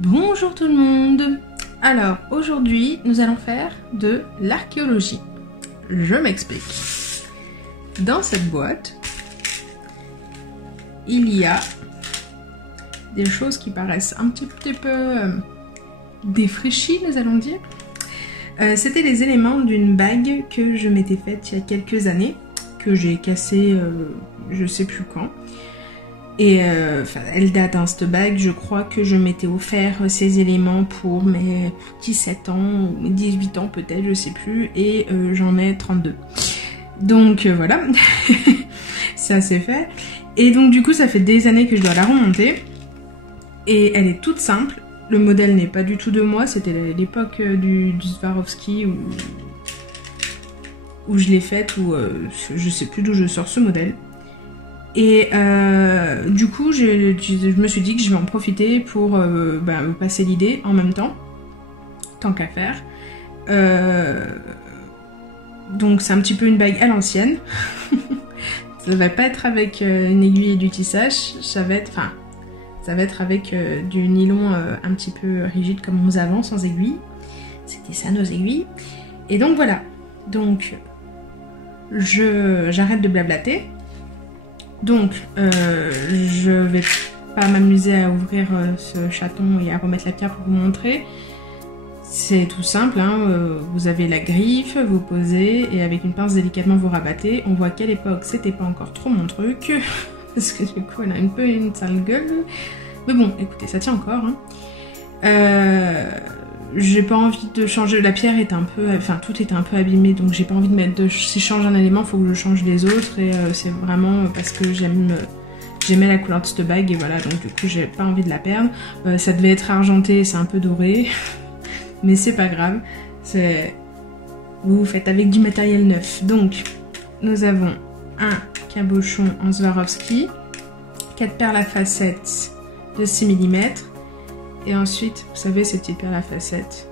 Bonjour tout le monde. Alors aujourd'hui nous allons faire de l'archéologie. Je m'explique. Dans cette boîte, il y a des choses qui paraissent un petit peu défraîchies, nous allons dire. C'était les éléments d'une bague que je m'étais faite il y a quelques années, que j'ai cassée je sais plus quand. Et elle date, hein, cette bague, je crois que je m'étais offert ces éléments pour mes 17 ans, ou 18 ans peut-être, je sais plus, et j'en ai 32. Donc voilà, ça c'est fait. Et donc du coup ça fait des années que je dois la remonter, et elle est toute simple. Le modèle n'est pas du tout de moi, c'était l'époque du Swarovski où je l'ai faite, ou je sais plus d'où je sors ce modèle. Et du coup, je me suis dit que je vais en profiter pour me passer l'idée en même temps, tant qu'à faire. Donc c'est un petit peu une bague à l'ancienne. Ça va pas être avec une aiguille et du tissage, ça va être avec du nylon un petit peu rigide comme nous avons, sans aiguille. C'était ça nos aiguilles. Et donc voilà. Donc j'arrête de blablater. Donc, je vais pas m'amuser à ouvrir ce chaton et à remettre la pierre pour vous montrer. C'est tout simple, hein, vous avez la griffe, vous posez et avec une pince délicatement vous rabattez. On voit qu'à l'époque c'était pas encore trop mon truc, parce que du coup elle a un peu une sale gueule. Mais bon, écoutez, ça tient encore. Hein. J'ai pas envie de changer, la pierre est un peu, tout est un peu abîmé, donc j'ai pas envie de mettre si je change un élément, faut que je change les autres, et c'est vraiment parce que j'aimais la couleur de cette bague, et voilà, donc du coup j'ai pas envie de la perdre. Ça devait être argenté, c'est un peu doré, mais c'est pas grave, vous faites avec du matériel neuf. Donc nous avons un cabochon en Swarovski, 4 perles à facettes de 6 mm. Et ensuite, vous savez, ces petites perles à facettes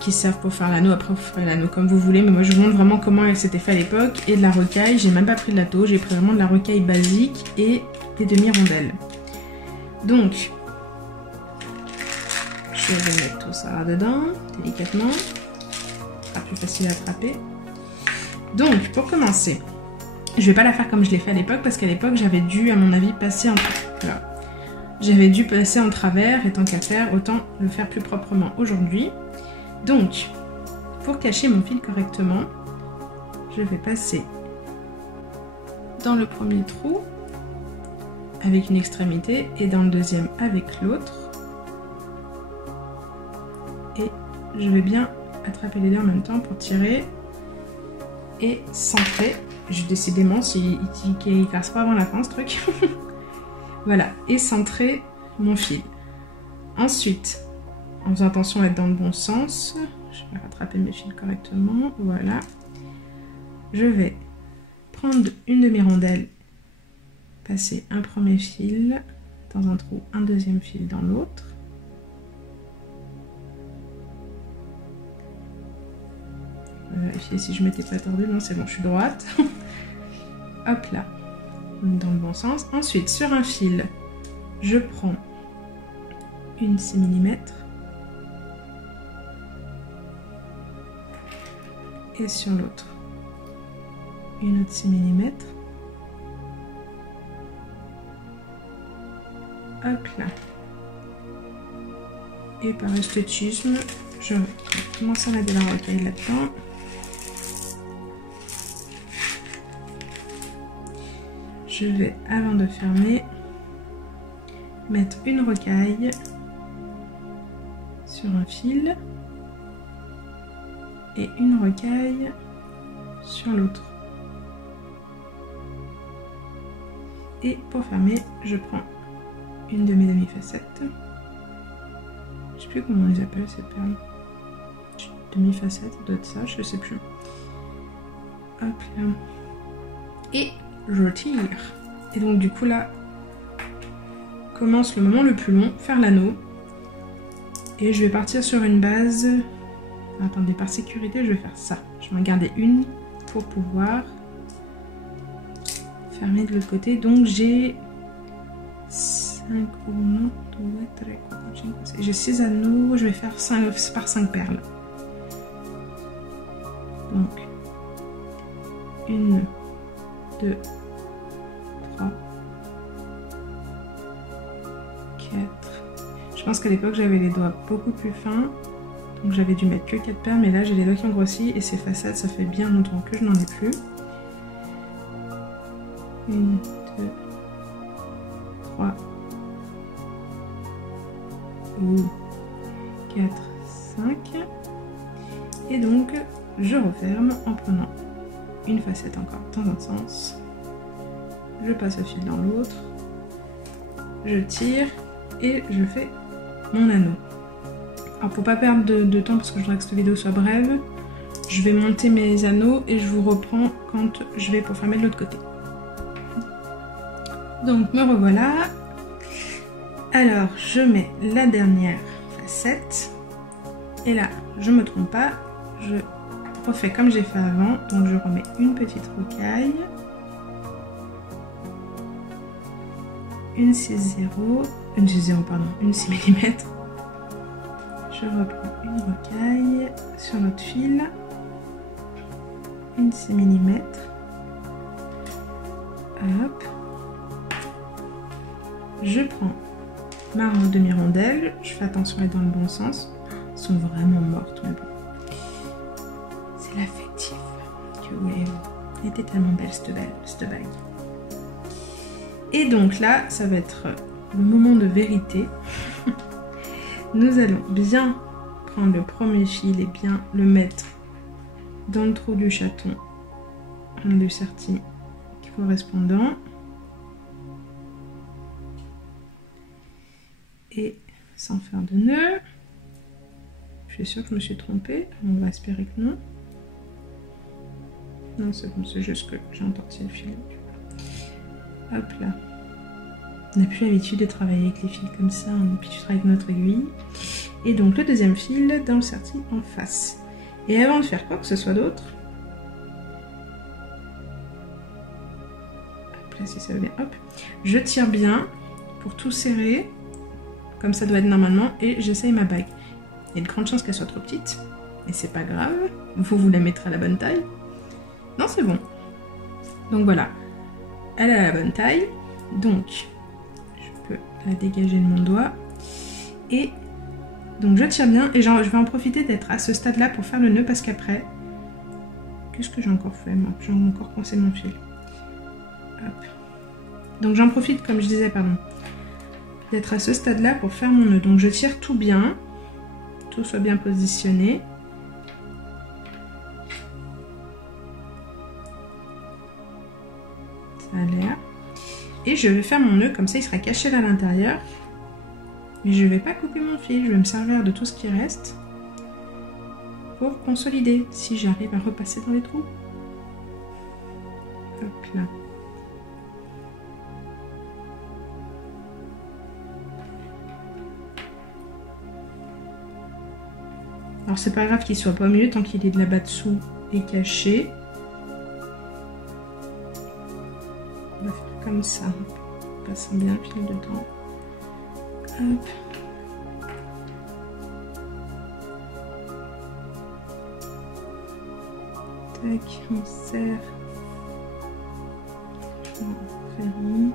qui servent pour faire l'anneau. Après, vous ferez l'anneau comme vous voulez. Mais moi, je vous montre vraiment comment elle s'était fait à l'époque. Et de la rocaille. J'ai même pas pris de la taupe. J'ai pris vraiment de la rocaille basique et des demi-rondelles. Donc, je vais mettre tout ça dedans, délicatement. Ce sera plus facile à attraper. Donc, pour commencer, je vais pas la faire comme je l'ai fait à l'époque. Parce qu'à l'époque, j'avais dû, à mon avis, passer en... Voilà. J'avais dû passer en travers, et tant qu'à faire, autant le faire plus proprement aujourd'hui. Donc, pour cacher mon fil correctement, je vais passer dans le premier trou avec une extrémité et dans le deuxième avec l'autre. Et je vais bien attraper les deux en même temps pour tirer et centrer. Décidément, il passe pas avant la fin ce truc. Voilà, et centrer mon fil. Ensuite, en faisant attention à être dans le bon sens, je vais rattraper mes fils correctement, voilà. Je vais prendre une demi-rondelle, passer un premier fil dans un trou, un deuxième fil dans l'autre. Je vais vérifier si je m'étais pas tordue, non c'est bon, je suis droite. Hop là. Dans le bon sens. Ensuite, sur un fil, je prends une 6 mm et sur l'autre, une autre 6 mm. Hop là. Et par esthétisme, je commence à mettre de la rocaille là-dedans. Je vais, avant de fermer, mettre une rocaille sur un fil et une rocaille sur l'autre. Et pour fermer, je prends une de mes demi-facettes. Je sais plus comment on les appelle ces perles. Demi-facettes, ça doit être ça, je sais plus. Hop là. Et je tire. Et donc du coup là commence le moment le plus long, faire l'anneau. Et je vais partir sur une base. Attendez, par sécurité je vais faire ça. Je vais en garder une pour pouvoir fermer de l'autre côté. Donc j'ai 1, 2, 3, 4, 5, 6. J'ai 6 anneaux, je vais faire 5 par 5 perles. Donc, 1, 2, 3, 4. Je pense qu'à l'époque, j'avais les doigts beaucoup plus fins. Donc, j'avais dû mettre que 4 perles, mais là, j'ai les doigts qui ont grossi. Et ces façades, ça fait bien longtemps que je n'en ai plus. 1, 2, 3, 4, 5. Et donc, je referme en prenant une facette encore dans un sens. Je passe le fil dans l'autre. Je tire et je fais mon anneau. Alors, pour pas perdre de temps, parce que je voudrais que cette vidéo soit brève, je vais monter mes anneaux et je vous reprends quand je vais pour fermer de l'autre côté. Donc, me revoilà. Alors, je mets la dernière facette. Et là, je me trompe pas. Je refais comme j'ai fait avant. Donc, je remets une petite rocaille. Une 6-0. Une 6-0, pardon. Une 6 mm. Je reprends une rocaille sur notre fil. Une 6 mm. Hop. Je prends ma demi-rondelle, je fais attention à être dans le bon sens. Elles sont vraiment mortes, mais bon. C'est l'affectif. Que voulez-vous? Elle était tellement belle cette bague. Et donc là, ça va être le moment de vérité. Nous allons bien prendre le premier fil et bien le mettre dans le trou du chaton, du serti correspondant. Et sans faire de nœud. Je suis sûre que je me suis trompée. On va espérer que non. Non, c'est bon, c'est juste que j'ai entorti le fil. Hop là. On n'a plus l'habitude de travailler avec les fils comme ça. On a l'habitude de travailler avec notre aiguille. Et donc le deuxième fil dans le serti en face. Et avant de faire quoi que ce soit d'autre, hop là, si ça veut bien, hop, je tire bien pour tout serrer. Comme ça doit être normalement, et j'essaye ma bague. Il y a de grandes chances qu'elle soit trop petite, mais c'est pas grave, vous la mettrez à la bonne taille. Non, c'est bon. Donc voilà, elle a la bonne taille, donc je peux la dégager de mon doigt. Et donc je tire bien, et je vais en profiter d'être à ce stade-là pour faire le nœud, parce qu'après, qu'est-ce que j'ai encore fait moi? J'ai encore coincé mon fil. Hop. Donc j'en profite, comme je disais, pardon, d'être à ce stade-là pour faire mon nœud. Donc je tire tout bien, tout soit bien positionné. Ça a l'air. Et je vais faire mon nœud, comme ça il sera caché là à l'intérieur. Mais je ne vais pas couper mon fil, je vais me servir de tout ce qui reste pour consolider, si j'arrive à repasser dans les trous. Hop là. Alors c'est pas grave qu'il soit pas mieux tant qu'il est de là-bas dessous et caché. On va faire comme ça, en passant bien le fil dedans. Hop. Tac, on serre. On va faire un.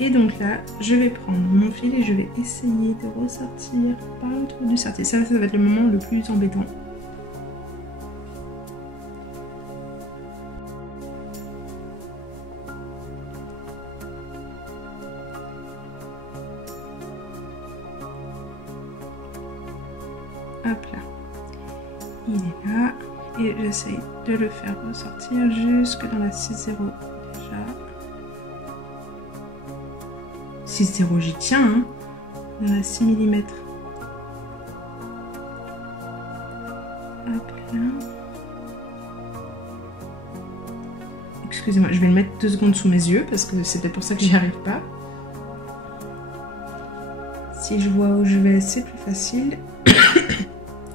Et donc là, je vais prendre mon fil et je vais essayer de ressortir par le trou du serti. Ça va être le moment le plus embêtant. Hop là. Il est là. Et j'essaye de le faire ressortir jusque dans la 6-0 déjà. 6-0, j'y tiens, hein, dans la 6 mm. Hop là. Excusez-moi, je vais le mettre 2 secondes sous mes yeux parce que c'est peut-être pour ça que j'y arrive pas. Si je vois où je vais, c'est plus facile.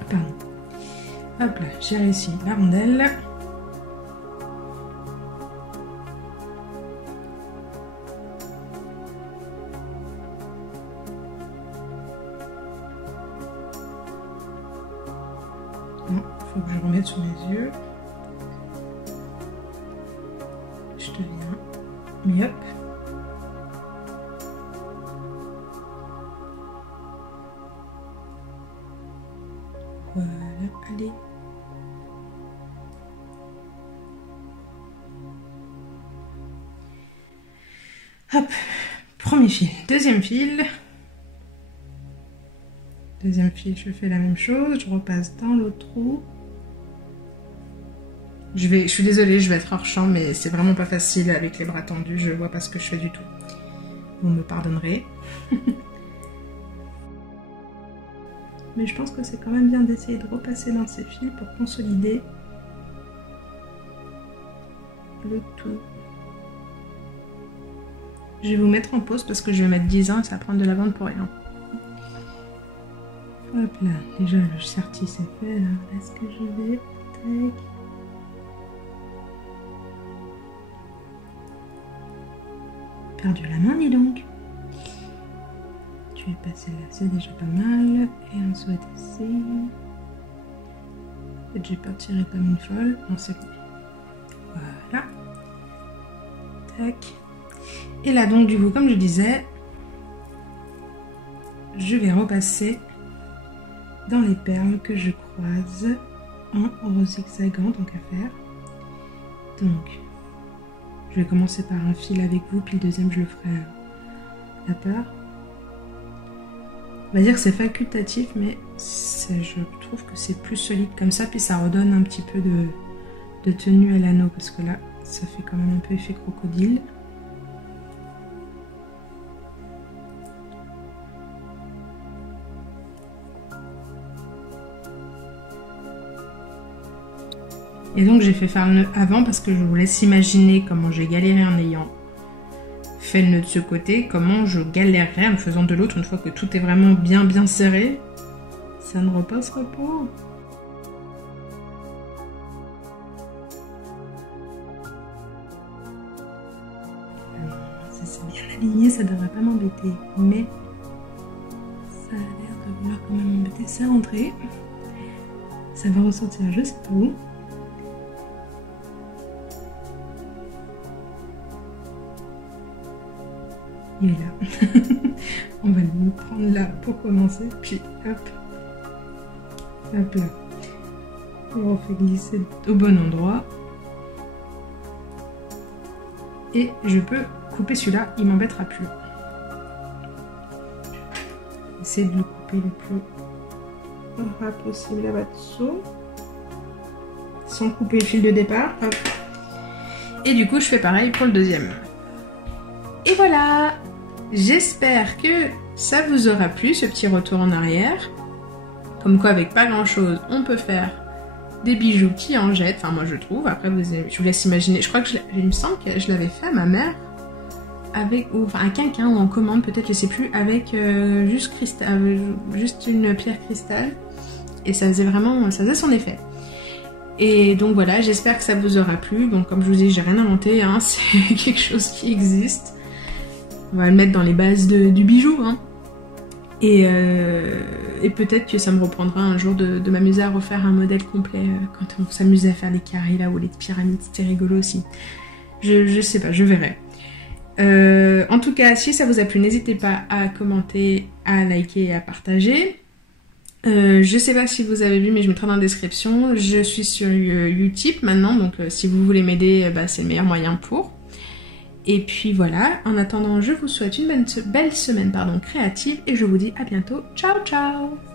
Pardon. Hop là, j'ai réussi la rondelle. Non, faut que je remette sous mes yeux. Je te viens. Mais hop. Voilà, allez. Hop, premier fil, deuxième fil. Deuxième fil, je fais la même chose, je repasse dans l'autre trou. Je suis désolée, je vais être hors champ, mais c'est vraiment pas facile avec les bras tendus, je vois pas ce que je fais du tout. Vous me pardonnerez. Mais je pense que c'est quand même bien d'essayer de repasser dans ces fils pour consolider le tout. Je vais vous mettre en pause parce que je vais mettre 10 ans et ça va prendre de la bande pour rien. Hop là, déjà le serti c'est fait, là est-ce que je vais... Tac. Perdu la main, dis donc. Je vais passer là, c'est déjà pas mal. Et on souhaite ici. En fait, j'ai pas tiré comme une folle. Non, c'est bon. Voilà. Tac. Et là, donc, du coup, comme je disais, je vais repasser dans les perles que je croise en zigzagant, donc à faire. Donc, je vais commencer par un fil avec vous, puis le deuxième, je le ferai à part. On va dire que c'est facultatif, mais je trouve que c'est plus solide comme ça, puis ça redonne un petit peu de tenue à l'anneau, parce que là, ça fait quand même un peu effet crocodile. Et donc j'ai fait faire le nœud avant parce que je vous laisse imaginer comment j'ai galéré en ayant fait le nœud de ce côté, comment je galérerais en le faisant de l'autre une fois que tout est vraiment bien serré. Ça ne repassera pas. Ça c'est bien aligné, ça devrait pas m'embêter, mais ça a l'air de vouloir quand même m'embêter. C'est rentré. Ça va ressortir, je sais pas où. Il est là. On va le prendre là pour commencer, puis hop, hop là. On refait glisser au bon endroit. Et je peux couper celui-là, il m'embêtera plus. Essayer de le couper le plus ras possible là-dessous, sans couper le fil de départ. Hop. Et du coup, je fais pareil pour le deuxième. Et voilà! J'espère que ça vous aura plu, ce petit retour en arrière. Comme quoi, avec pas grand-chose, on peut faire des bijoux qui en jettent. Enfin, moi, je trouve. Après, je vous laisse imaginer. Je crois que il me semble que je l'avais fait à ma mère. Avec, ou enfin, à quelqu'un ou en commande, peut-être, je sais plus. Avec juste une pierre cristal. Et ça faisait vraiment... Ça faisait son effet. Et donc voilà, j'espère que ça vous aura plu. Bon, comme je vous dis, j'ai rien inventé. Hein, c'est quelque chose qui existe. On va le mettre dans les bases du bijou. Hein. Et peut-être que ça me reprendra un jour de m'amuser à refaire un modèle complet quand on s'amusait à faire les carrés là ou les pyramides. C'était rigolo aussi. Je sais pas, je verrai. En tout cas, si ça vous a plu, n'hésitez pas à commenter, à liker et à partager. Je sais pas si vous avez vu, mais je mettrai dans la description. Je suis sur Utip maintenant, donc si vous voulez m'aider, c'est le meilleur moyen pour. Et puis voilà, en attendant, je vous souhaite une belle semaine créative et je vous dis à bientôt. Ciao, ciao!